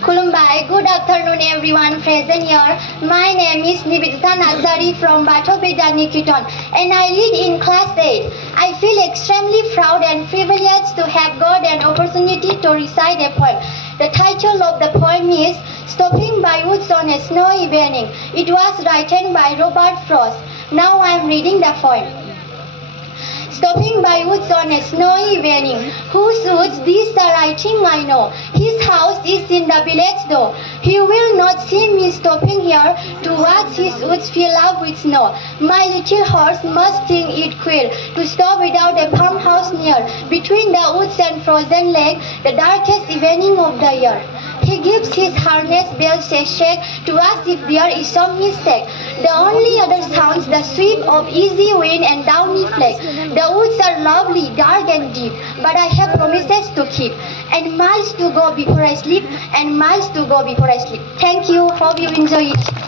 Kulumbai, good afternoon everyone present here. My name is Nebedita from Batobeda Nikiton and I lead in class 8. I feel extremely proud and privileged to have got an opportunity to recite a poem. The title of the poem is Stopping by Woods on a Snowy Evening. It was written by Robert Frost. Now I am reading the poem. Stopping by woods on a snowy evening, whose woods these are I think I know. His house is in the village door. He will not see me stopping here to watch his woods fill up with snow. My little horse must think it queer to stop without a farmhouse near. Between the woods and frozen lake, the darkest evening of the year. He gives his harness bells a shake to ask if there is some mistake. The only other sounds the sweep of easy wind and downy flake. The woods are lovely, dark and deep, but I have promises to keep, and miles to go before I sleep, and miles to go before I sleep. Thank you. Hope you enjoy it.